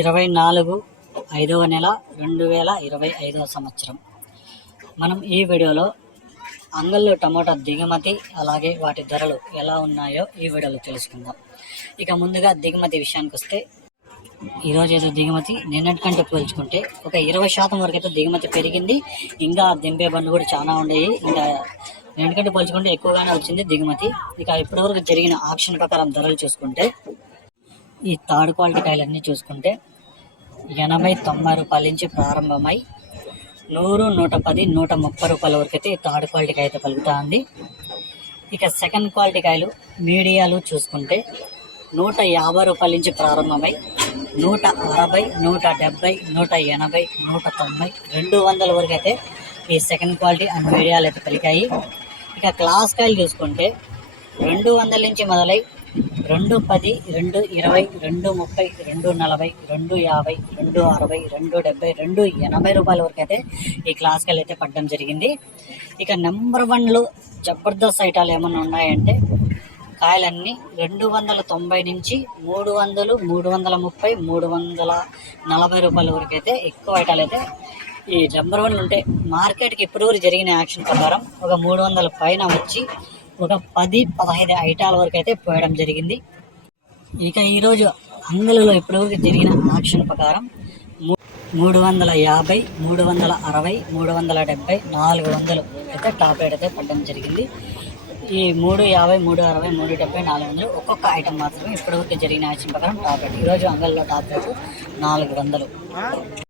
ఇరవై నాలుగు ఐదవ నెల రెండు వేల ఇరవై ఐదవ సంవత్సరం. మనం ఈ వీడియోలో అంగల్లో టమోటా దిగుమతి అలాగే వాటి ధరలు ఎలా ఉన్నాయో ఈ వీడియోలో తెలుసుకుందాం. ఇక ముందుగా దిగుమతి విషయానికి వస్తే ఈరోజు ఏదో దిగుమతి నిన్నటికంటే పోల్చుకుంటే ఒక ఇరవై శాతం వరకు అయితే దిగుమతి పెరిగింది. ఇంకా దింపే బండ్లు కూడా చాలా ఉన్నాయి ఇంకా నిన్నటికంటే పోల్చుకుంటే ఎక్కువగానే వచ్చింది దిగుమతి. ఇక ఇప్పటివరకు జరిగిన ఆక్షన్ ప్రకారం ధరలు చూసుకుంటే ఈ థర్డ్ క్వాలిటీ కాయలన్నీ చూసుకుంటే ఎనభై తొంభై రూపాయల నుంచి ప్రారంభమై నూరు నూట పది నూట ముప్పై రూపాయల వరకు అయితే ఈ థర్డ్ క్వాలిటీ కాయ అయితే పలుకుతా ఉంది ఇక సెకండ్ క్వాలిటీ కాయలు మీడియాలు చూసుకుంటే నూట యాభై రూపాయల నుంచి ప్రారంభమై నూట అరవై నూట డెబ్బై నూట ఎనభై నూట తొంభై రెండు వందల వరకు అయితే ఈ సెకండ్ క్వాలిటీ అండ్ మీడియాలు అయితే పలికాయి. ఇక క్లాస్ కాయలు చూసుకుంటే రెండు వందల నుంచి మొదలై రెండు పది రెండు ఇరవై రెండు ముప్పై రెండు నలభై రెండు యాభై రెండు అరవై రెండు డెబ్బై రెండు ఎనభై రూపాయల వరకు అయితే ఈ క్లాస్కి అయితే పడడం జరిగింది. ఇక నెంబర్ వన్లో జబర్దస్త్ ఐటాలు ఏమన్నా ఉన్నాయంటే కాయలన్నీ రెండు వందల తొంభై నుంచి మూడు వందలు మూడు వందల ముప్పై మూడు వందల నలభై రూపాయల వరకు అయితే ఎక్కువ ఐటాలు అయితే ఈ నెంబర్ వన్లు ఉంటాయి మార్కెట్కి ఇప్పుడు వరకు జరిగిన యాక్షన్ ప్రకారం ఒక మూడు వందల పైన వచ్చి ఒక పది పదహైదు ఐటాల వరకు అయితే పోయడం జరిగింది. ఇక ఈరోజు అందులో ఇప్పటివరకు జరిగిన ఆక్షన్ ప్రకారం మూ- మూడు వందల యాభై మూడు వందల అరవై మూడు వందల డెబ్బై నాలుగు వందలు అయితే టాప్ రేట్ అయితే పడడం జరిగింది. ఈ మూడు యాభై మూడు అరవై మూడు డెబ్బై నాలుగు వందలు ఒక్కొక్క ఐటమ్ మాత్రమే ఇప్పటివరకు జరిగిన ఆక్షన్ ప్రకారం టాప్ రేట్. ఈరోజు అంగల్లో టాప్ రేటు నాలుగు వందలు.